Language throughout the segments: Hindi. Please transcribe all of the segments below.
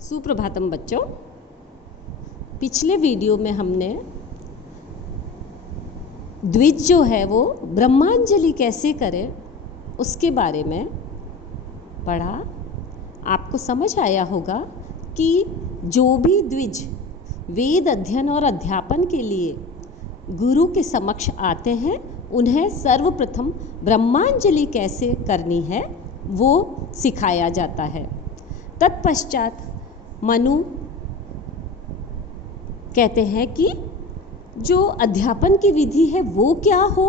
सुप्रभातम बच्चों। पिछले वीडियो में हमने द्विज जो है वो ब्रह्मांजलि कैसे करें उसके बारे में पढ़ा। आपको समझ आया होगा कि जो भी द्विज वेद अध्ययन और अध्यापन के लिए गुरु के समक्ष आते हैं उन्हें सर्वप्रथम ब्रह्मांजलि कैसे करनी है वो सिखाया जाता है। तत्पश्चात मनु कहते हैं कि जो अध्यापन की विधि है वो क्या हो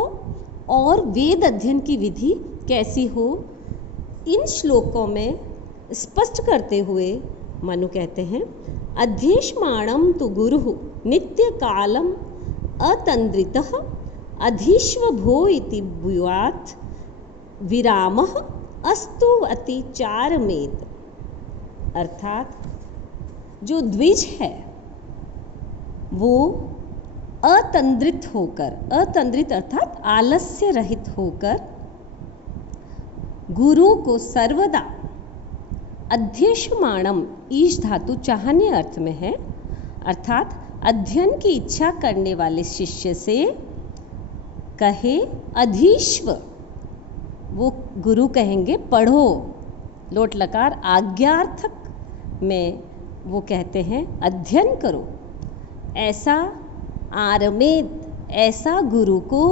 और वेद अध्ययन की विधि कैसी हो, इन श्लोकों में स्पष्ट करते हुए मनु कहते हैं, अध्येष्माणं तु गुरुः नित्य कालम अतंद्रितः अधीश्व भो इति ब्रूयात् विरामः अस्तु अति चारमेत। अर्थात जो द्विज है वो अतंद्रित होकर, अतंद्रित अर्थात आलस्य रहित होकर गुरु को सर्वदा अध्येष्माणम, ईश धातु चाहने अर्थ में है, अर्थात अध्ययन की इच्छा करने वाले शिष्य से कहे अधीश्व, वो गुरु कहेंगे पढ़ो, लोट लकार आज्ञार्थक में वो कहते हैं अध्ययन करो, ऐसा आरमेत, ऐसा गुरु को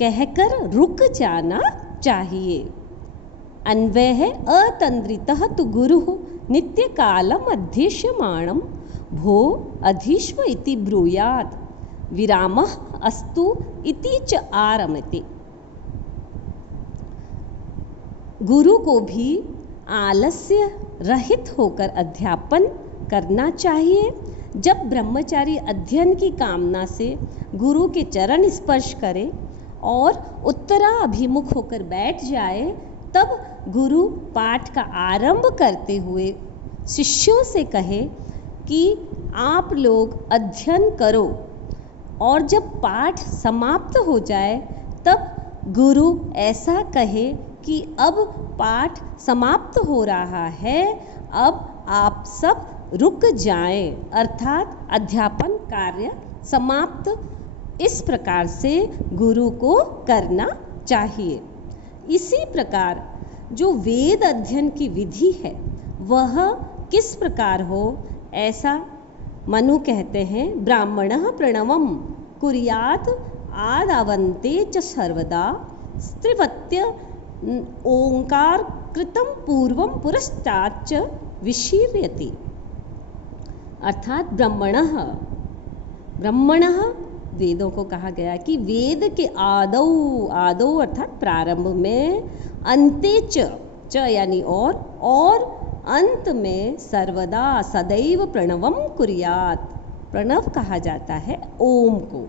कहकर रुक जाना चाहिए। अन्वय है अतंद्रितः तु गुरुः नित्य कालम अध्येष्यमाणं भो अधीश्व इति ब्रूयात् विरामः अस्तु इति च आरमते। गुरु को भी आलस्य रहित होकर अध्यापन करना चाहिए। जब ब्रह्मचारी अध्ययन की कामना से गुरु के चरण स्पर्श करे और उत्तराभिमुख होकर बैठ जाए, तब गुरु पाठ का आरंभ करते हुए शिष्यों से कहे कि आप लोग अध्ययन करो, और जब पाठ समाप्त हो जाए तब गुरु ऐसा कहे कि अब पाठ समाप्त हो रहा है, अब आप सब रुक जाएं, अर्थात अध्यापन कार्य समाप्त इस प्रकार से गुरु को करना चाहिए। इसी प्रकार जो वेद अध्ययन की विधि है वह किस प्रकार हो, ऐसा मनु कहते हैं, ब्राह्मणः प्रणवम कुर्यात् आदावन्ते च सर्वदा स्त्रिवत्य ओंकार कृतं पूर्वं पुरस्ताच्च विशीर्यति। अर्थात ब्रह्मणः वेदों को कहा गया कि वेद के आदौ अर्थात प्रारंभ में, अन्ते च यानी और अंत में सर्वदा सदैव प्रणवम कुर्यात्, प्रणव कहा जाता है ओम को,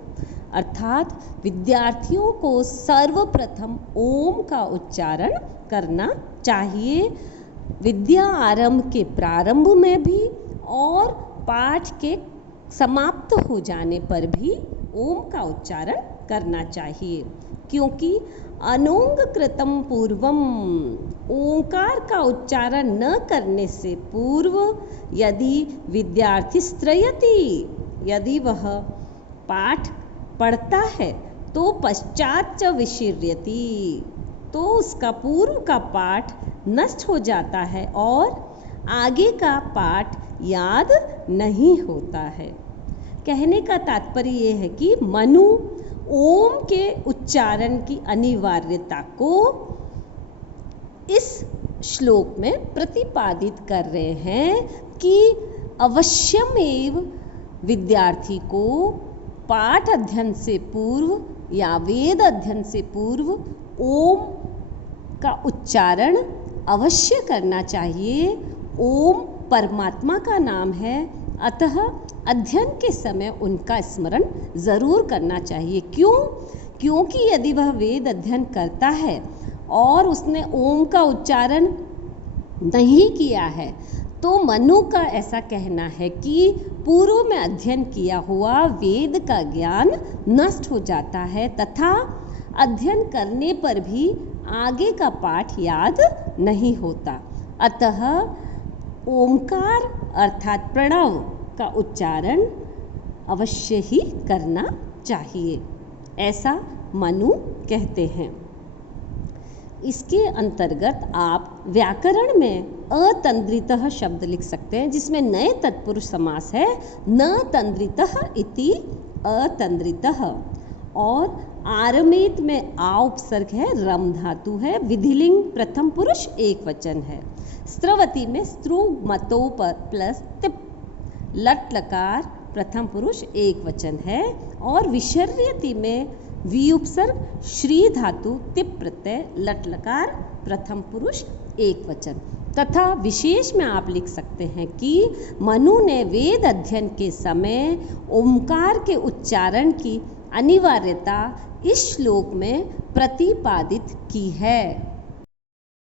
अर्थात विद्यार्थियों को सर्वप्रथम ओम का उच्चारण करना चाहिए, विद्या आरंभ के प्रारंभ में भी और पाठ के समाप्त हो जाने पर भी ओम का उच्चारण करना चाहिए। क्योंकि अनोंग कृतम पूर्वम, ओंकार का उच्चारण न करने से पूर्व यदि विद्यार्थी स्त्रयति, यदि वह पाठ पढ़ता है तो पश्चात च विशीर्यति, तो उसका पूर्व का पाठ नष्ट हो जाता है और आगे का पाठ याद नहीं होता है। कहने का तात्पर्य ये है कि मनु ओम के उच्चारण की अनिवार्यता को इस श्लोक में प्रतिपादित कर रहे हैं कि अवश्यमेव विद्यार्थी को पाठ अध्ययन से पूर्व या वेद अध्ययन से पूर्व ओम का उच्चारण अवश्य करना चाहिए। ओम परमात्मा का नाम है, अतः अध्ययन के समय उनका स्मरण ज़रूर करना चाहिए। क्यों? क्योंकि यदि वह वेद अध्ययन करता है और उसने ओम का उच्चारण नहीं किया है तो मनु का ऐसा कहना है कि पूर्व में अध्ययन किया हुआ वेद का ज्ञान नष्ट हो जाता है तथा अध्ययन करने पर भी आगे का पाठ याद नहीं होता। अतः ओमकार अर्थात प्रणव का उच्चारण अवश्य ही करना चाहिए, ऐसा मनु कहते हैं। इसके अंतर्गत आप व्याकरण में अतंद्रितः शब्द लिख सकते हैं, जिसमें नए तत्पुरुष समास है, न तंद्रितः इति अतंद्रितः। और आरमेत में आ उपसर्ग है, रम धातु है, विधिलिंग प्रथम पुरुष एक वचन है। स्त्रवती में स्त्रु मतों पर प्लस तिप, लट लकार प्रथम पुरुष एक वचन है। और विशर्यति में वी उपसर्ग श्री धातु तिप प्रत्यय लट लकार प्रथम पुरुष एक वचन। तथा विशेष में आप लिख सकते हैं कि मनु ने वेद अध्ययन के समय ओमकार के उच्चारण की अनिवार्यता इस श्लोक में प्रतिपादित की है।